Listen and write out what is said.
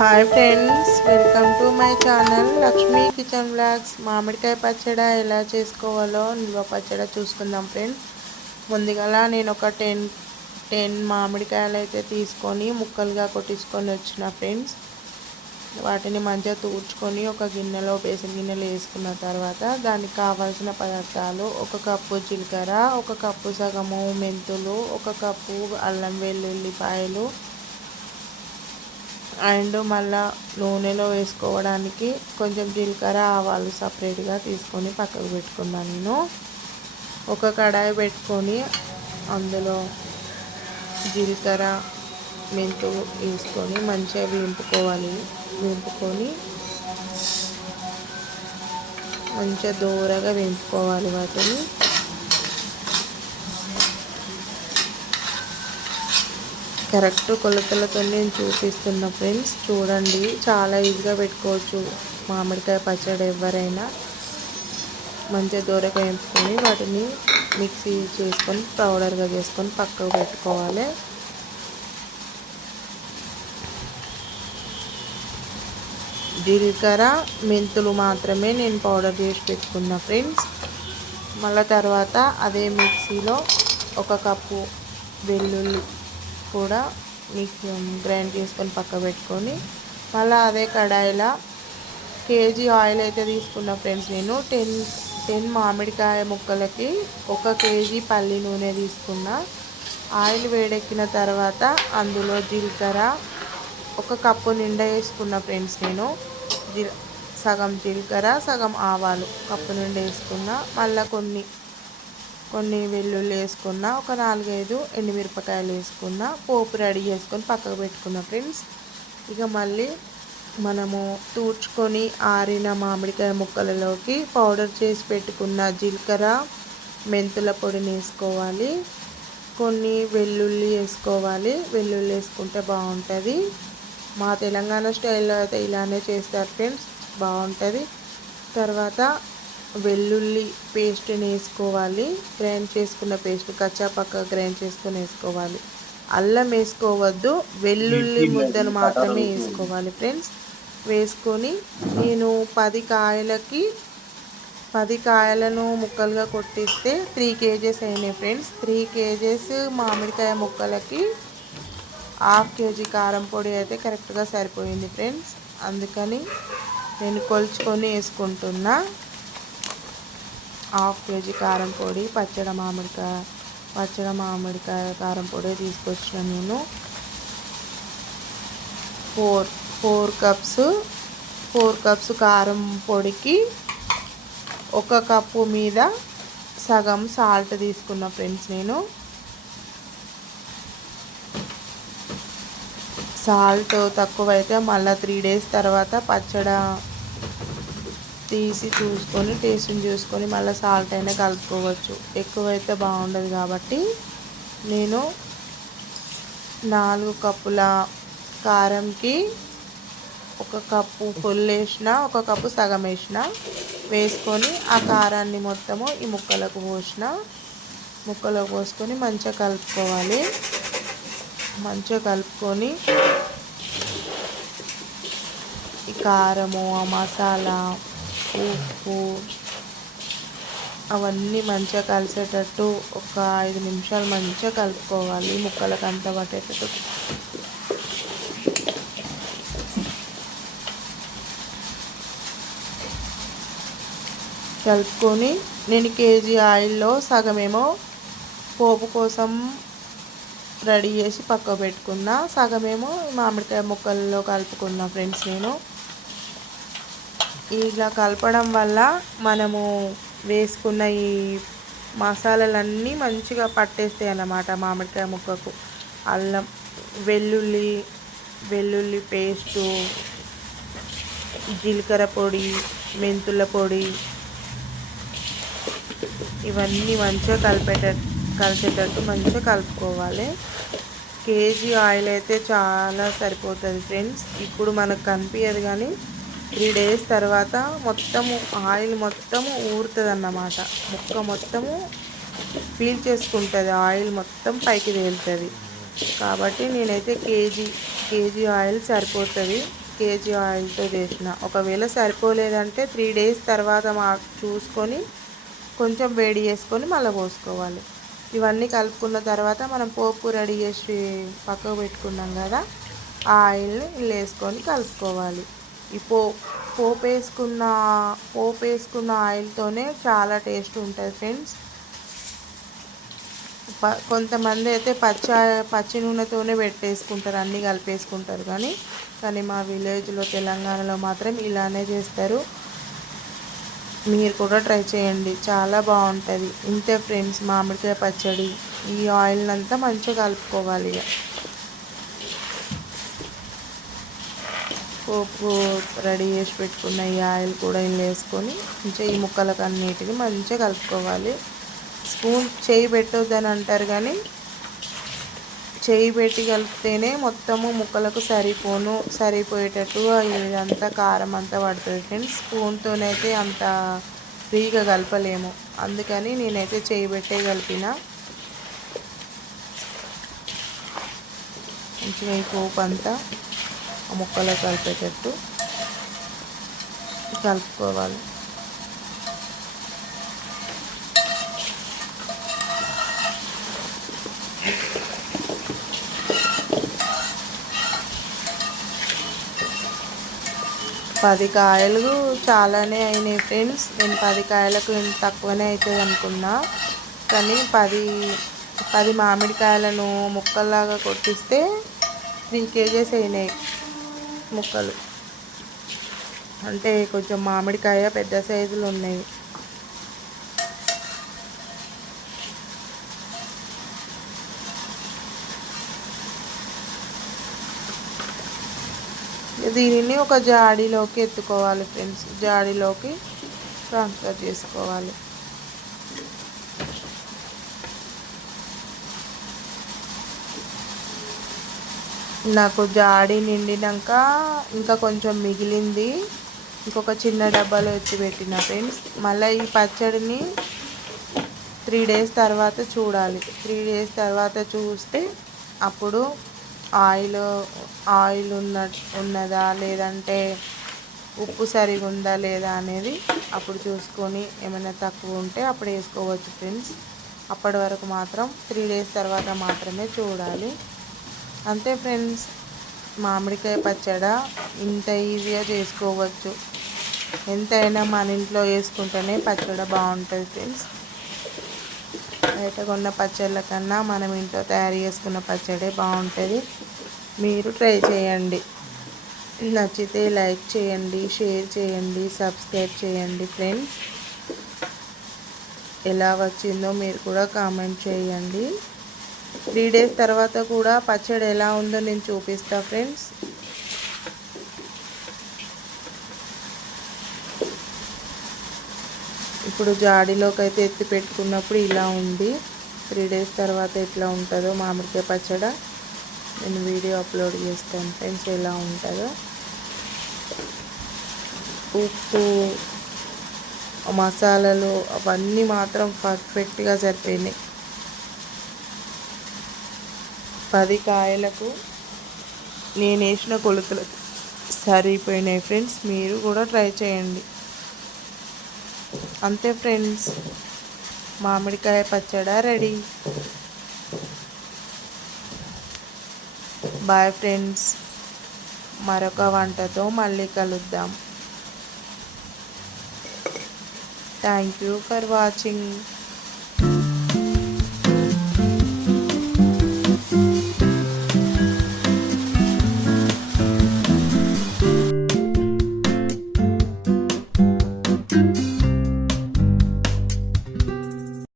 Hi friends, welcome to my channel Lakshmi kitchen blogs. మామిడికాయ పచ్చడి ఎలా చేసుకోవాలో నిల్వ పచ్చడి చూసుకుందాం ఫ్రెండ్స్. ముందుగా నేను ఒక 10 మామిడికాయలు అయితే తీసుకొని ముక్కలుగా కొట్టించుకొని వచ్చిన ఫ్రెండ్స్. వాటిని మంచిగా తూడ్చుకొని ఒక గిన్నెలో బేసన్ గిన్నెలో వేసుకున్న తర్వాత దానికి కావాల్సిన పదార్థాలు: 1 కప్పు జీలకర్ర, 1 కప్పు సగము మెంతులు, 1 కప్పు అల్లం వెల్లుల్లిపాయలు, అండ్ మళ్ళీ నూనెలో వేసుకోవడానికి కొంచెం జీలకర్ర ఆవాలు సపరేట్గా తీసుకొని పక్కకు పెట్టుకున్నాను. నేను ఒక కడాయి పెట్టుకొని అందులో జీలకర్ర మెంతులు వేసుకొని మంచిగా వేపుకొని మంచిగా దూరగా వేపుకోవాలి. వాటిని కరెక్ట్ కొలతలతో నేను చూపిస్తున్న ఫ్రెండ్స్. చూడండి, చాలా ఈజీగా పెట్టుకోవచ్చు మామిడికాయ పచ్చడి. ఎవరైనా మంచిగా దూరగా వేపుకొని వాటిని మిక్సీ చేసుకొని పౌడర్గా చేసుకొని పక్కకు పెట్టుకోవాలి. జీలకర్ర మెంతులు మాత్రమే నేను పౌడర్ చేసి పెట్టుకున్నా ఫ్రెండ్స్. మళ్ళీ తర్వాత అదే మిక్సీలో 1 కప్పు వెల్లుల్లి కూడా గ్రైండ్ చేసుకొని పక్క పెట్టుకొని మళ్ళీ అదే కడాయిలో కేజీ ఆయిల్ అయితే తీసుకున్నా ఫ్రెండ్స్. నేను 10 మామిడికాయ ముక్కలకి 1 కేజీ పల్లి నూనె తీసుకున్నా. ఆయిల్ వేడెక్కిన తర్వాత అందులో జీలకర్ర 1 కప్పు నిండా వేసుకున్నా ఫ్రెండ్స్. నేను సగం జీలకర్ర సగం ఆవాలు కప్పు నిండా వేసుకున్నా. మళ్ళీ కొన్ని వెల్లుల్లి వేసుకున్న, ఒక 4-5 ఎండుమిరపకాయలు వేసుకున్న. పోపు రెడీ చేసుకొని పక్కకు పెట్టుకున్న ఫ్రెండ్స్. ఇక మళ్ళీ మనము తూడ్చుకొని ఆరిన మామిడికాయ ముక్కలలోకి పౌడర్ చేసి పెట్టుకున్న జీలకర్ర మెంతుల పొడిని వేసుకోవాలి. కొన్ని వెల్లుల్లి వేసుకోవాలి. వెల్లుల్లి వేసుకుంటే బాగుంటుంది. మా తెలంగాణ స్టైల్లో అయితే ఇలానే చేస్తారు ఫ్రెండ్స్, బాగుంటుంది. తర్వాత వెల్లుల్లి పేస్ట్ని వేసుకోవాలి. గ్రైండ్ చేసుకున్న పేస్ట్ కచ్చాపక్క గ్రైండ్ చేసుకొని వేసుకోవాలి. అల్లం వేసుకోవద్దు, వెల్లుల్లి ముద్దను మాత్రమే వేసుకోవాలి ఫ్రెండ్స్. వేసుకొని నేను 10 కాయలను ముక్కలుగా కొట్టిస్తే 3 కేజెస్ అయినాయి ఫ్రెండ్స్. 3 కేజెస్ మామిడికాయ ముక్కలకి 1/2 కేజీ కారం పొడి అయితే కరెక్ట్గా సరిపోయింది ఫ్రెండ్స్. అందుకని నేను కొలుచుకొని వేసుకుంటున్నా. 1/2 కేజీ కారం పొడి, పచ్చడి మామిడికాయ కారం పొడి తీసుకొచ్చిన నేను. 4 కప్స్ కారం పొడికి 1 కప్పు మీద సగం సాల్ట్ తీసుకున్న ఫ్రెండ్స్. నేను సాల్ట్ తక్కువైతే మళ్ళీ 3 డేస్ తర్వాత పచ్చడి తీసి చూసుకొని టేస్ట్ని చూసుకొని మళ్ళీ సాల్ట్ అయినా కలుపుకోవచ్చు. ఎక్కువైతే బాగుండదు కాబట్టి నేను 4 కప్పుల కారంకి 1 కప్పు ఫుల్ వేసిన, 1 కప్పు సగం వేసుకొని ఆ కారాన్ని మొత్తము ఈ ముక్కలకు పోసుకొని మంచిగా కలుపుకోవాలి. మంచిగా కలుపుకొని ఈ కారము, ఆ మసాలా, ఉప్పు అవన్నీ మంచిగా కలిసేటట్టు ఒక 5 నిమిషాలు మంచిగా కలుపుకోవాలి. ముక్కలకు అంతా పట్టేటట్టు కలుపుకొని నేను కేజీ ఆయిల్లో సగమేమో పోపు కోసం రెడీ చేసి పక్కకు పెట్టుకున్నా, సగమేమో మామిడికాయ ముక్కల్లో కలుపుకున్నా ఫ్రెండ్స్. నేను ఇలా కలపడం వల్ల మనము వేసుకున్న ఈ మసాలాలన్నీ మంచిగా పట్టేస్తాయి అన్నమాట మామిడికాయ ముక్కకు. అల్లం వెల్లుల్లి పేస్టు, జీలకర్ర పొడి, మెంతుల పొడి ఇవన్నీ మంచిగా కలిసేటట్టు మంచిగా కలుపుకోవాలి. కేజీ ఆయిల్ అయితే చాలా సరిపోతుంది ఫ్రెండ్స్. ఇప్పుడు మనకు కనిపించదు కానీ 3 డేస్ తర్వాత మొత్తము ఆయిల్ మొత్తము ఊరుతుంది అన్నమాట. ముక్క మొత్తము పీల్ చేసుకుంటుంది, ఆయిల్ మొత్తం పైకి తేలుతుంది. కాబట్టి నేనైతే కేజీ ఆయిల్ సరిపోతుంది. కేజీ ఆయిల్తో చేసిన. ఒకవేళ సరిపోలేదంటే 3 డేస్ తర్వాత చూసుకొని కొంచెం వేడి చేసుకొని మళ్ళీ పోసుకోవాలి. ఇవన్నీ కలుపుకున్న తర్వాత మనం పోపు రెడీ చేసి పక్కకు పెట్టుకున్నాం కదా, ఆ ఆయిల్ని ఇలా వేసుకొని కలుపుకోవాలి. ఈ పోపు వేసుకున్న ఆయిల్తోనే చాలా టేస్ట్ ఉంటుంది ఫ్రెండ్స్. కొంతమంది అయితే పచ్చి నూనెతోనే పెట్టేసుకుంటారు, అన్నీ కలిపేసుకుంటారు. కానీ మా విలేజ్లో తెలంగాణలో మాత్రం ఇలానే చేస్తారు. మీరు కూడా ట్రై చేయండి, చాలా బాగుంటుంది. ఇంతే ఫ్రెండ్స్ మామిడికాయ పచ్చడి. ఈ ఆయిల్ అంతా మంచిగా కలుపుకోవాలి. పోపు రెడీ చేసి పెట్టుకున్న ఈ ఆయిల్ కూడా ఇందులో వేసుకొని మంచిగా ఈ ముక్కలకు అన్నిటిని మంచిగా కలుపుకోవాలి. స్పూన్ చేయి పెట్టొద్దని అంటారు, కానీ చేయి పెట్టి కలిపితేనే మొత్తము ముక్కలకు సరిపోయేటట్టు ఇదంతా కారం అంతా పడుతుంది ఫ్రెండ్స్. స్పూన్తోనైతే అంత ఫ్రీగా కలపలేము, అందుకని నేనైతే చేయి పెట్టే కలిపిన. మంచిగా ఈ పోపు అంతా ఆ ముక్కలకు కలిపేటట్టు కలుపుకోవాలి. పది కాయలు చాలానే అయినాయి ఫ్రెండ్స్. నేను 10 కాయలకు తక్కువనే అవుతుంది అనుకున్నా, కానీ 10 మామిడికాయలను ముక్కల్లాగా కొట్టిస్తే 3 కేజెస్ అయినాయి ముక్కలు. అంటే కొంచెం మామిడికాయ పెద్ద సైజులు ఉన్నాయి. దీనిని ఒక జాడీలోకి ఎత్తుకోవాలి ఫ్రెండ్స్, జాడీలోకి ట్రాన్స్ఫర్ చేసుకోవాలి. నాకు జాడీ నిండినాక ఇంకా కొంచెం మిగిలింది, ఇంకొక చిన్న డబ్బాలో ఎత్తి పెట్టిన ఫ్రెండ్స్. మళ్ళీ ఈ పచ్చడిని 3 డేస్ తర్వాత చూడాలి. 3 డేస్ తర్వాత చూస్తే అప్పుడు ఆయిల్ ఉన్నదా లేదంటే ఉప్పు సరిగా ఉందా లేదా అనేది అప్పుడు చూసుకొని ఏమైనా తక్కువ ఉంటే అప్పుడు వేసుకోవచ్చు ఫ్రెండ్స్. అప్పటి వరకు మాత్రం 3 డేస్ తర్వాత మాత్రమే చూడాలి. అంతే ఫ్రెండ్స్, మామిడికాయ పచ్చడి ఇంత ఈజీగా చేసుకోవచ్చు. ఎంతైనా మన ఇంట్లో వేసుకుంటేనే పచ్చడి బాగుంటుంది ఫ్రెండ్స్. బయట కొన్న పచ్చళ్ళ కన్నా మనం ఇంట్లో తయారు చేసుకున్న పచ్చడే బాగుంటుంది. మీరు ట్రై చేయండి. నచ్చితే లైక్ చేయండి, షేర్ చేయండి, సబ్స్క్రైబ్ చేయండి ఫ్రెండ్స్. ఎలా వచ్చిందో మీరు కూడా కామెంట్ చేయండి. 3 డేస్ తర్వాత కూడా పచ్చడి ఎలా ఉందో నేను చూపిస్తా ఫ్రెండ్స్. ఇప్పుడు జాడీలోకి అయితే ఎత్తి పెట్టుకున్నప్పుడు ఇలా ఉంది. 3 డేస్ తర్వాత ఎట్లా ఉంటుందో మామిడికాయ పచ్చడి నేను వీడియో అప్లోడ్ చేస్తాను ఫ్రెండ్స్, ఎలా ఉంటుందో. ఉప్పు, మసాలాలు అవన్నీ మాత్రం పర్ఫెక్ట్గా సరిపోయినాయి. 10 కాయలకు నేను వేసిన కొలతలకు సరిపోయినాయి ఫ్రెండ్స్. మీరు కూడా ట్రై చేయండి. అంతే ఫ్రెండ్స్, మామిడికాయ పచ్చడి రెడీ. బాయ్ ఫ్రెండ్స్, మరొక వంటతో మళ్ళీ కలుద్దాం. Thank you for watching.